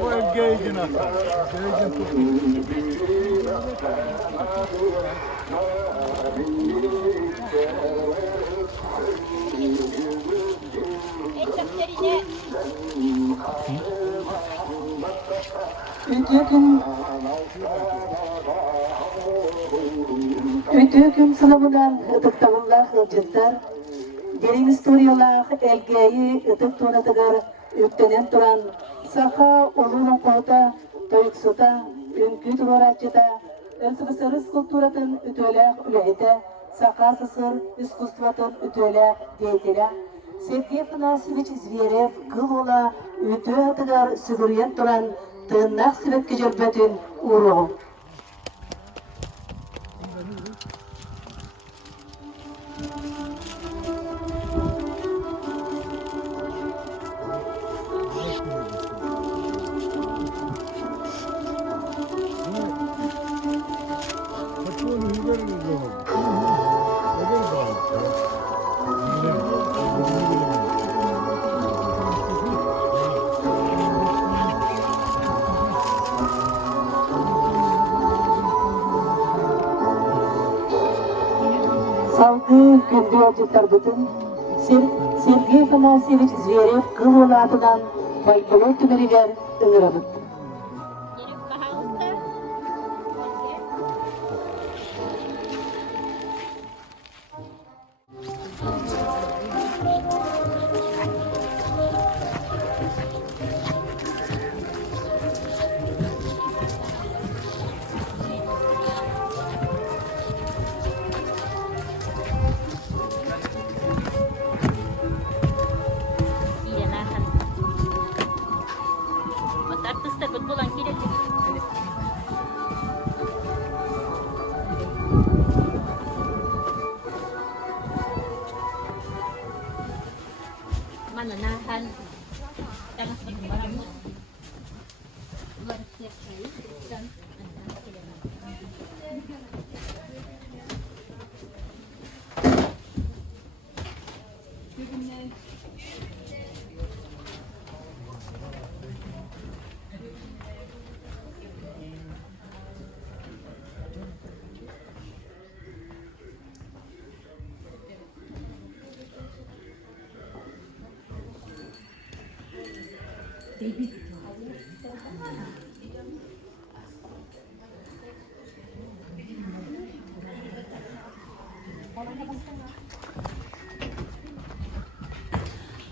Bu engaging atar. Ütügün sınavından ıtıktağımlar hılcıtlar, derin istoriyalar elgeyi ıtık tonatıgar üktenen turan saha olunun kohta, toyuksuta, ünkü duroratçıda, ılsıbısırız kulturatın ütüler ülehite, saha sısır üskustvatın ütüler diyetile, Sergey Afanasyevich Zverev kıl ola ütü atıgar sügüryen turan tığınnak sübetki jölbetün uğruğu. Salgı gündü acıtlar bütün Sergey Afanasyevich Zverev kıl olatıdan folklor tümeriler ıngırabıt. Mananahan tengah barang luar biasa dan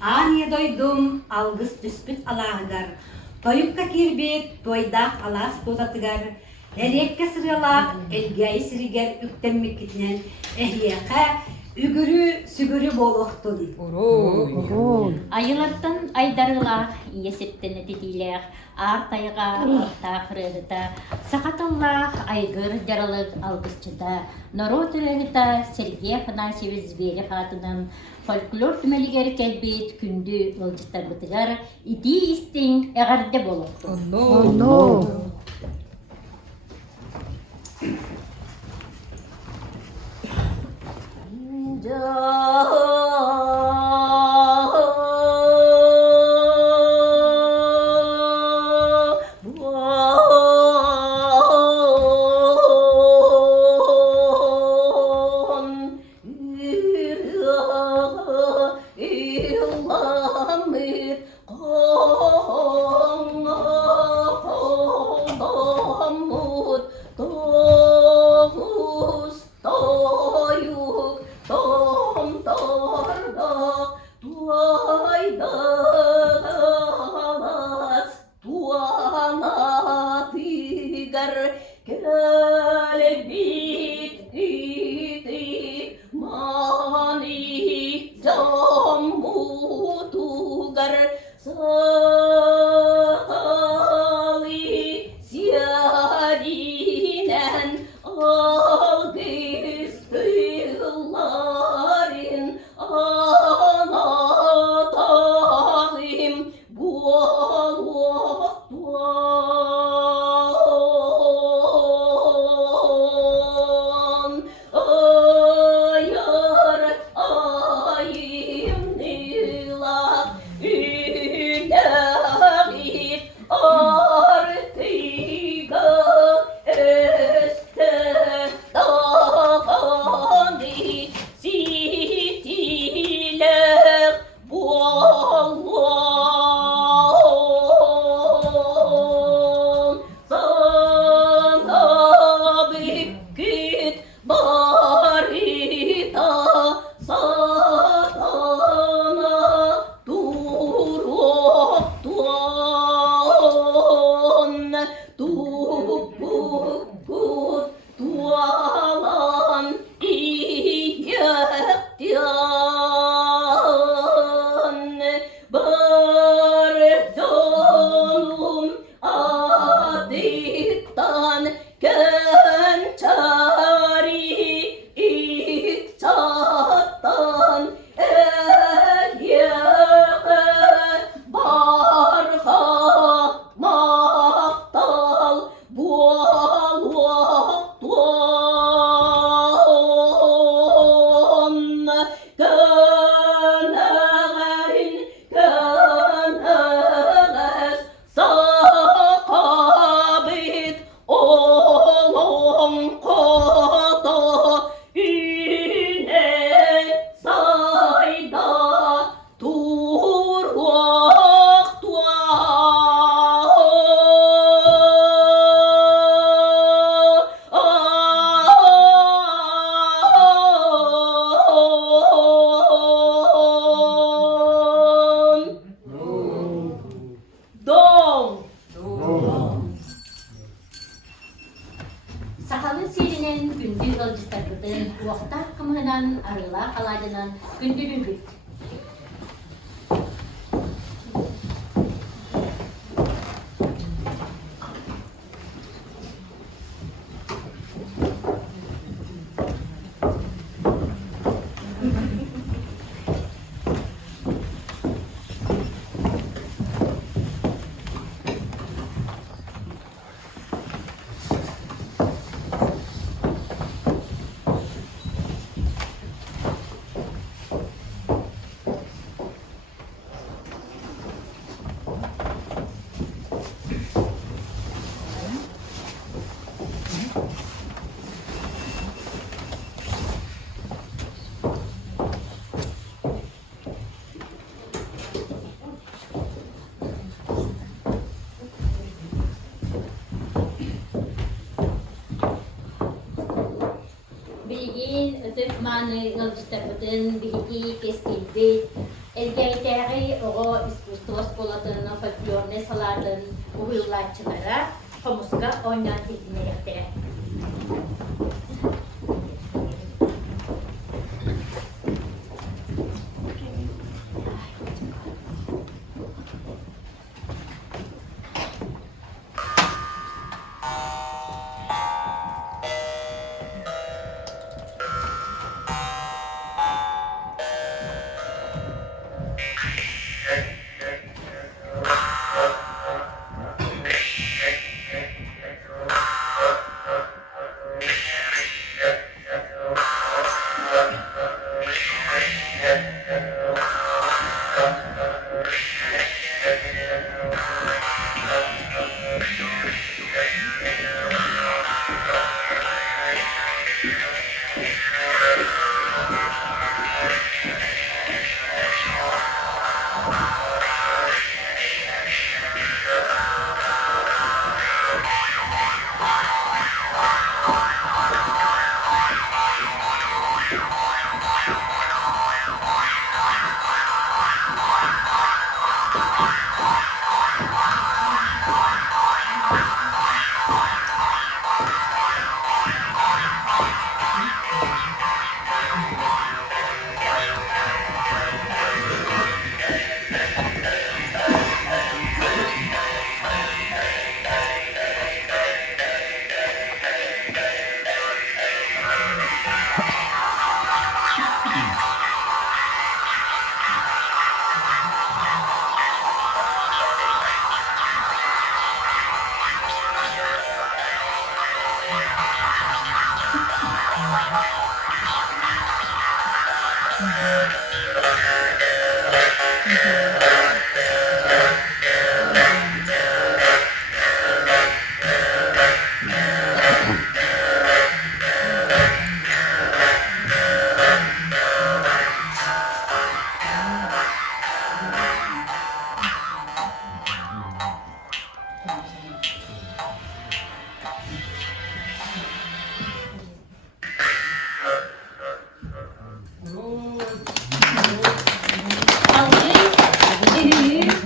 Ания дойдум, алгыс түспіт алағыдар. Тойыққа кербет, тойдақ алас тозатыгар. Әрекке сырылақ, әлгәй сірігер үктенмеккетінен әхияқа үгірі сүгірі болуқтun. Айылаттан айдарылақ, иесеттені тетилек, артайға, артақырығыта, сақаталлақ, айгыр жарылық алғысчыда, народ үрігіта Сергей Афанасьевич Зверев атынан фольклор түмелігер кәлбет күнді ұлжыттар бұтығар, иди истің әғарды болуқтun. gar kalbit iti mani jamutugar sali siarinen algıstillarin anatahim bualvattuan ayar ayim nilak ünahit artiga este dağani sitiler bualvan sana bikit barita satana turok tuan tupuk tualan iyetian berdolum aditan kencari icatan edyeke barha maktal bual waktuan kenarin kenas sakabit olong kota ine sayda turwak tuan dong sakalın serinin gündüz olcuklarının vakta kımınan arıla kaladının gündüzün bilgin ötüp manı olcuklarının bilgi kestildi. Elgeyteri oğu ispustos polatının folklorne salardın uyulatçılara kamuska oynan edinmekte.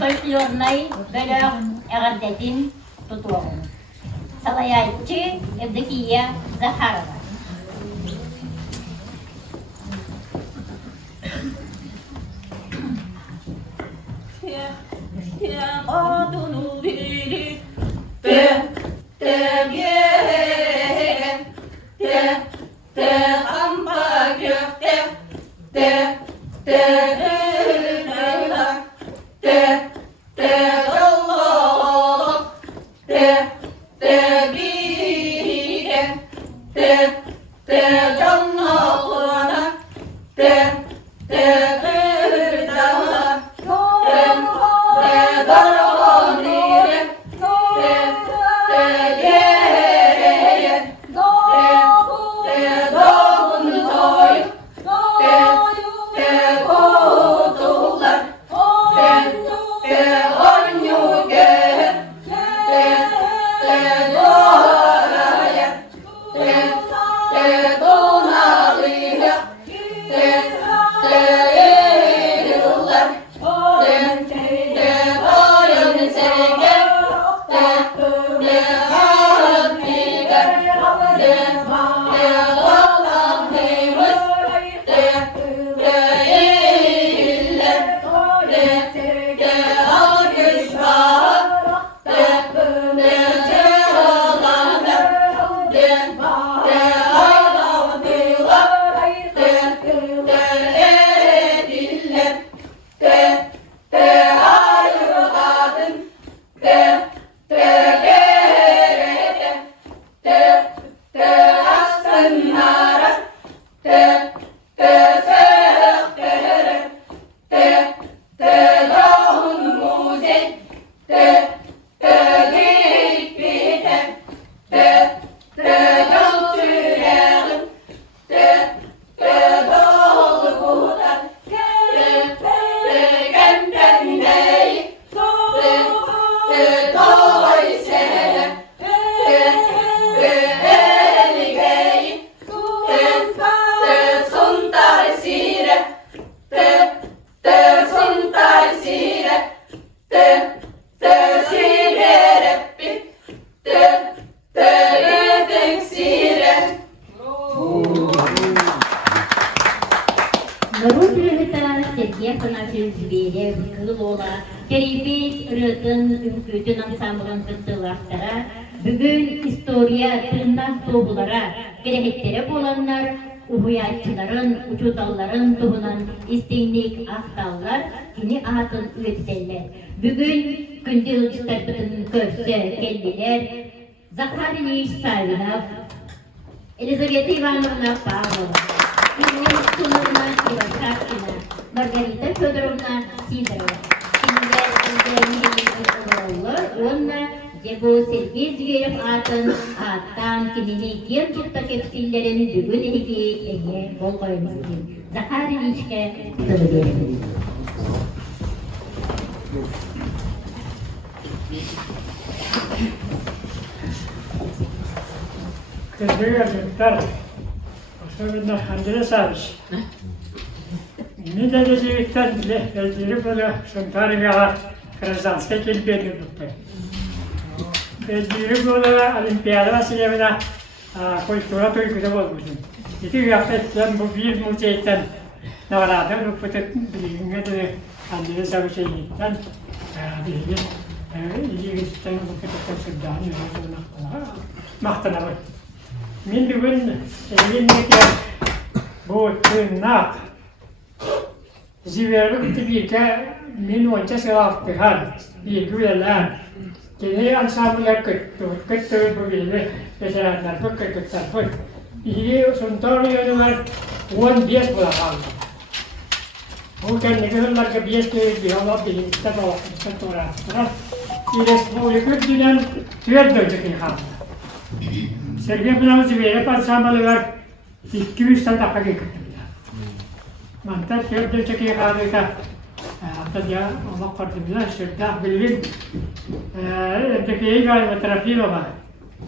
Folklornay bölök eğerdetin tutuğum. Salayayçı Evdekiye Zaharova. Adını verip amba gökte Сергей Афанасьевич Зверев, Кылола, Керебет, Рытын, Үмкөтін ансамблын кыттылақтара, бүгін история тырнақ тобулара, керехеттері боланlar, уһуячыларын, учуталларын туһунан истейник ақталлар, кини атын өтселлер. Бүгін күнде ылжыстарбытын көрсө келдилер, Захар Ильич Савинов, Елизавета Ивановна Павлова, Ирина Сумовна Ивашакина, Маргарита Федоровна Сидорова, Онна Дебо Сергей Зверев атын аттан кимини ген тутта кепсиллерин бүгүн эги эге болбойбуз. Захар Ильичке тылы беребиз. Кыргызстан, особенно Андрей Савич. Мен де директор биле, было Шантарга гражданская келбеги бутты. Директор было Олимпиада Васильевна, культура только болбудum. Ити яктан бу бир музейден наварада бу путет билиңге Андрей Савичтен билген Египтен бу путет сырдан мактанабы. Мен бүгін елмеке бұл тыңнақ жіберіп бірге мен онша сылақтыған біргі өлән. Кені ансамблер күтті бүгілі ветерандар бұл күттар бұл. Иге сонтар үйенілер 15 бұла қалды. Bu kendileriyle bir yetki bir Allah bilir, işte bu vakıfta uğraştılar. Respublika düzen tüyer dönecek inşallah. Sergi Pınar'ı verip ansamblılar 200 tane daha getirdiler. Mantar tüyer dönecek inşallah. Hatta ya Allah korusun şurada bilgin Türkiye'yi galiba tarafıyla var.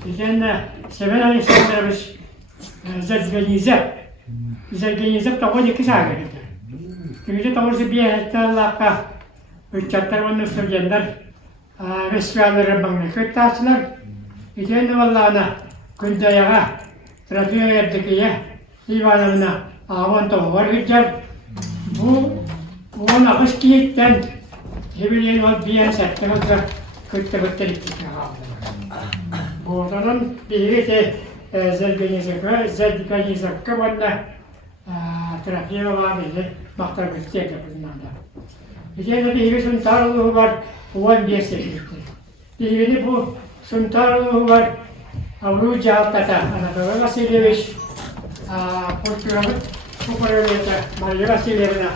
Bizden seven insanlarımız zergenizep tavan 2 saat getirdi. Çünkü tavanı bir hatta uçaklar onu sürgenler restoranlara bakmaya kötüsüler. İçeride vallahi Kundayağa trafiğe yerdekiye İvan'ına avan tavar geçer. Bu ona akış kiyikten hebileyen o diyen sertlemekle kötü gittik. Bu odanın biri de zergenizek'e bana trafiğe var bile baktar gösterdi bundan da. İçeride bir suntarlığı var, uvan bir sekreter. Bir bu suntarlığı var, Avru Cahaptata, Anadolu Vasilyeviç, Portugal'ın Kuparölü'de, Maria Vasilyevna.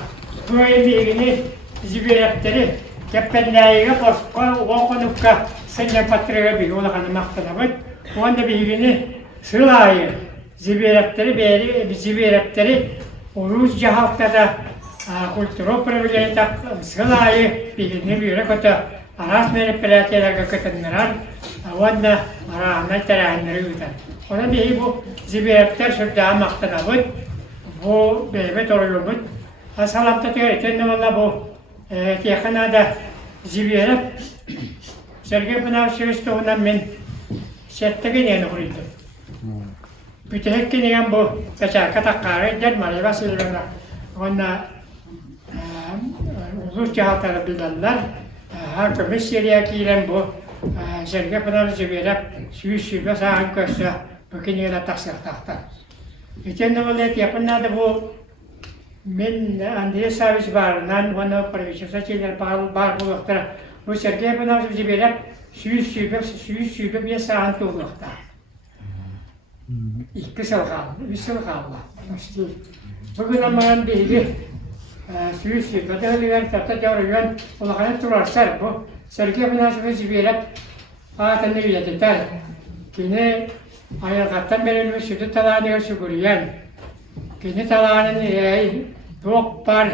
Bu birini zibiretteri, Kepenlaiga, Poska, Uvakonukka, Senya Patriga bir olakanı maktanabıt. Bu anda birini Sıla'yı, zibiretteri, Uruz Cahaptata, Kulturo Previlentak, Sıla'yı birini bir kötü Aras menipülatörlerle katıldılar. Wanda arahmet terahindiri utan. Ona bir bu zibiretler şurada maktanabıt. Bu bebet orulumut. Asalamta teoreten valla bu yakınada zibiret. Sergi Pınar Şevistoğundan ben setteki neyini kuruyordum. Bütühekki neyen bu kaçarka takkarı eder Maria Vasilyevna. Ona uzun cihatları bilirler. Hakkımız Siriyaki'yle bu Sergi Pınar zibiret süyüş sağın köşe bugün yıla taksırtakta. Geçen de yapınlarda bu men Andrei Savic barından bana provinsiyel şeyler bar bulukta. Bu Sergi Pınar zibiret süyüş bir sağın bulukta. 2 yıl kaldı, 3 yıl kaldı. Bugün ama bir süyüş kadar tarafta doğruyan olağanı turarlar bu. Sergi Pınar zibiret Ağatını üyeteler. Kini ayakattan verilmiş sütü talağını süpürüyen. Kini talağının doğuk par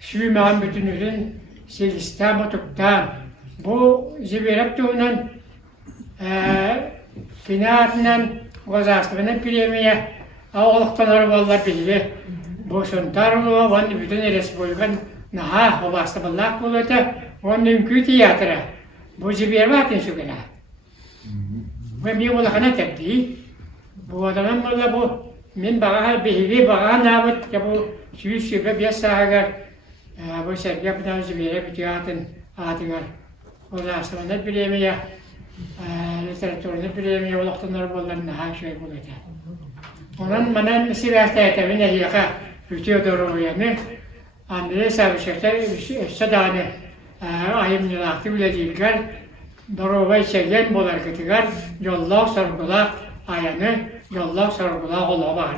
suyuman bütünürün silistan otuktan. Bu zibiret tuğunun kini ağatından gozastığının piremiye ağılıktan arıballar bildi. Bu suntarlığa vandı bütün respublikan naha obastıbılak buludu. Onun kü tiyatıra. Bu zibiretin sügüne. Ve bir olakana tepki. Bu adamın valla bu min bağa behiri bağa nabıt ya bu süyüş sübe bir sahagar bu Sergi Pınar zibire bütüyatın atıgar. O da aslında bilemiyor. Literatürünü bilemiyor. Olaktanlar bollarına her şey buluyor. Onun manan sirahta etemin ehiyaka bütüyor doğru yani. Andrei Savic'te sadane ayımcılaktı bile değiller. Doğru çeken bolar ketigar, yolla sorgula ayanı, yolla sorgula ola var.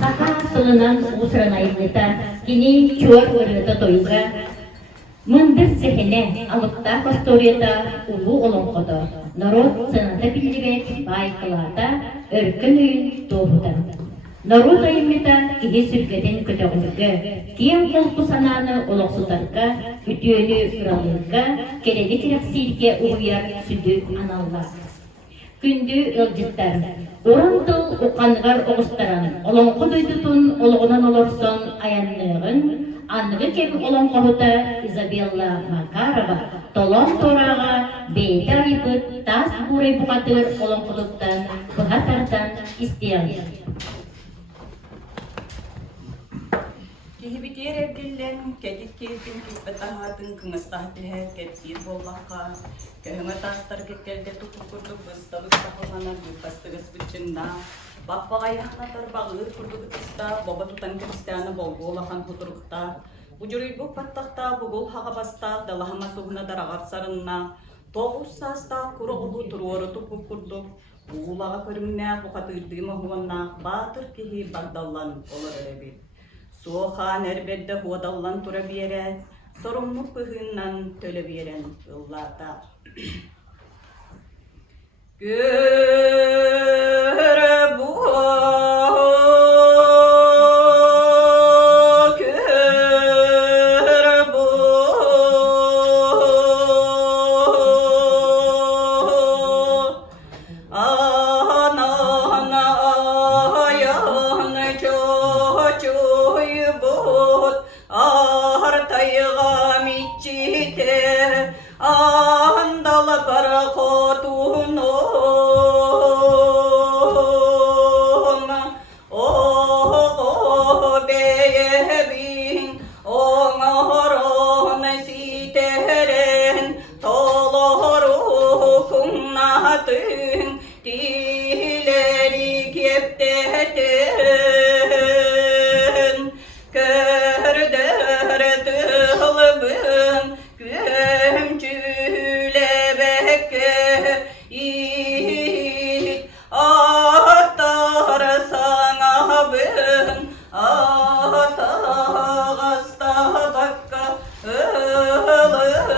Saka sılınan uçuran ayıplita, kini çuvar orada doyuga. Mındır zihine alıkta pastoriyata ulu olan koda. Narod sanata bildiği baykılarda örgün öğün doğrudan. Narod ayımita kini sürgeden kötüğünüge, tiyem kolku sananı oloksutarga, ütüğünü üralırga, keledi tiraksirge uyar südü anallar. Gündü ılcıttar, orantıl uqangar oğustaran, olonqu duydutun olğunan olorson ayanlığın, anlığı kemi olonqohuda Izabella Makarova, tolon torağa, beyde ayıbıt, tas buray buqatır olonquluktan, buhatardan istiyayır. Kihibitiyer evdillen, kedik keyfin kipetahatın kımıstahtihe kepsir bollakka, köhüme tastar kekkelde tukukurduk bısta kılmanar büpastıgız bütçünna, bakbağa yahnatar bağır kurduk kısta, baba tutan kristiyanı bolgu olakan huturukta, bucuruy bu pattakta, bugul haqabasta, dalahama suhuna darağat sarınna, toğuz sasta, kuru ulu turuoru tukukurduk, Uğulağa körümne bu katırdığıma huvanna batır kihi bagdallan olur erebit. Soğan erbette huadallan tura biyere, sorumluluk kıhından töle biyeren ıllata. Göre bu Andala para kotun o beyebin o mahoron siteren toloru kumnatın dileri gepteten körder tılbın gömcüle bekke it atar sana ben atağasta bakka ılın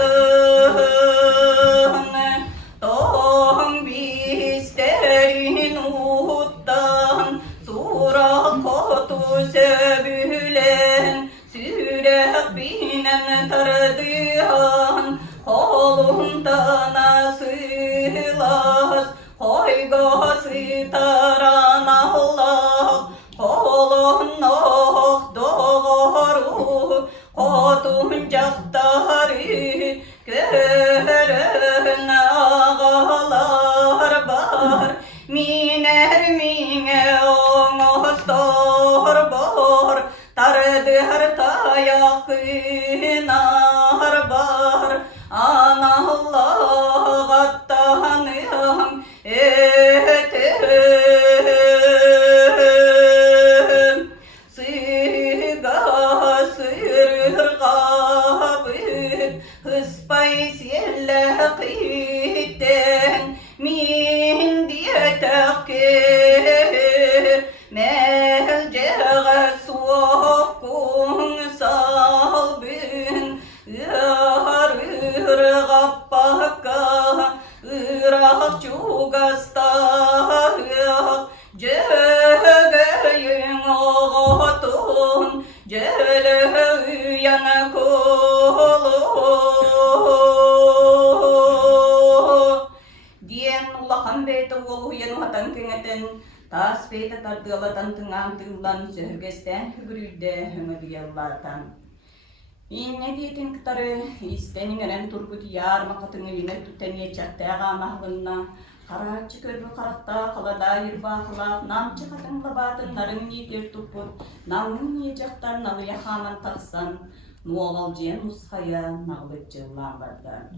tohum bizlerin uttan sura kotu sebülen sürek binen tardıhan kolundan asılas koygası taran Allah kolun oh doğru kotun cahtarı görün ağalar bar miner mine oğustor bor tardır tayakınar bar anallah attanım etem sıga sırır kabir hıspay siyelle kitten min diye tekke melceğe soğukun salbin yarır gappaka ırak çugasta cegeyün oğutun celeyen kolu diyen Allah'ın beyti oğlu yenu hatan kengeten tas beyti tardığalatan tıngan tığlan sörgesten hügrüde hüngü diyallatan. İnne diyetin kıtarı istenin enen turgut yar makatını yine tüteniye çaktaya mahgınna Karatçı körü karakta kalada yırbağıla namçı katınla batınların yeger tupur namın yiyecektar nalı yahanan taksan nuolal ciyen muskaya nağlık cıllan bardan.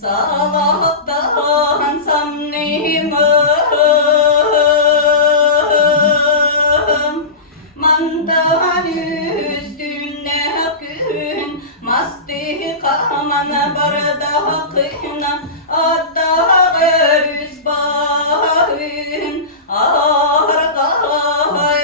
Salahtan samnim mandan üstüne gün masti kamana barda kıyna adda görüz bağın arka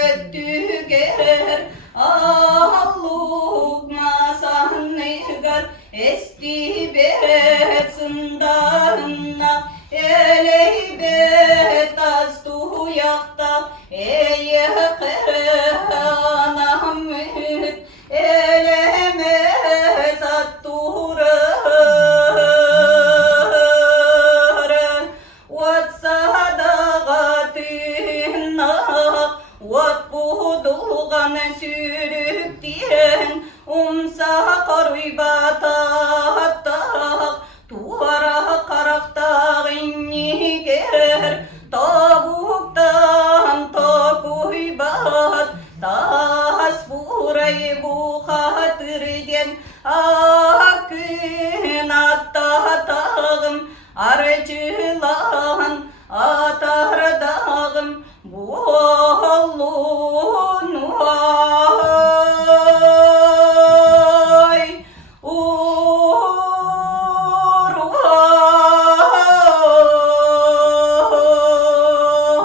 ettü ger alluk masan nehgar esti betsindanna eleybet astu yakta eye kıranahmet eleme satturım Hakkın atta tağım arıcılan atar dağım Bollun vay Uğur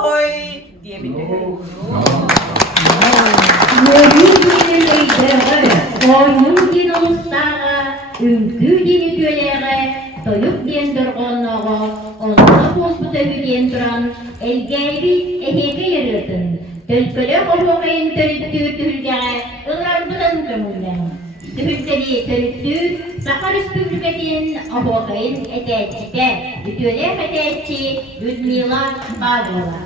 vay diyebilirim. Oyun dini ustağa, ünkü dini göleğe, doyup diyen durğanlığa, onunla bozbu tövüleyen duran, elgeybi ehege yarıdın. Tölköle hoğayın törüttüğü tülgeğe, ılarmıdan kömürlen. Tülgeli törüttüğü, Sakar Üskübrüket'in ahoğayın eteççide, ütüle eteççi Ludmila Pavlova.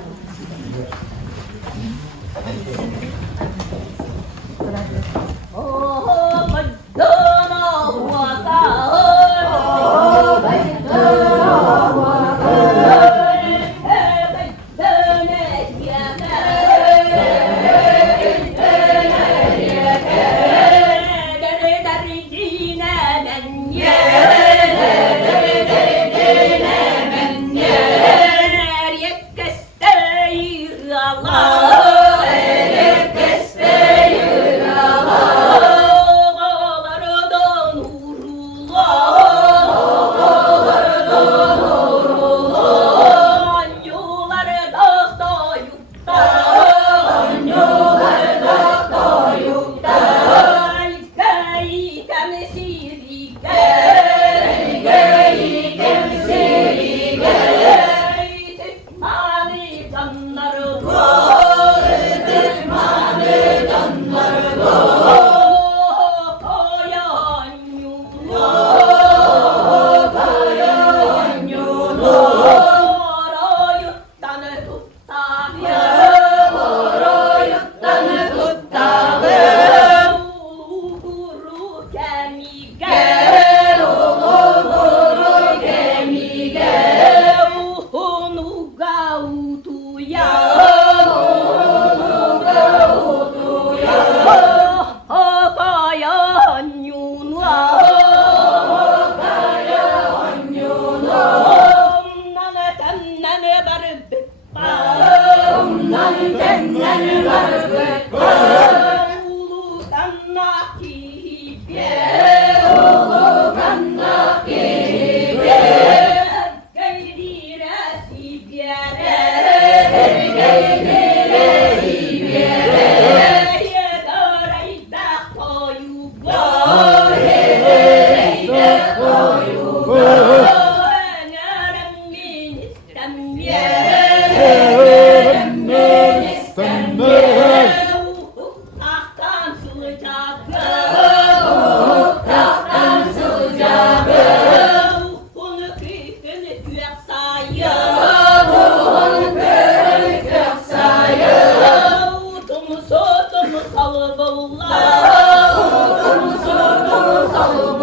Salı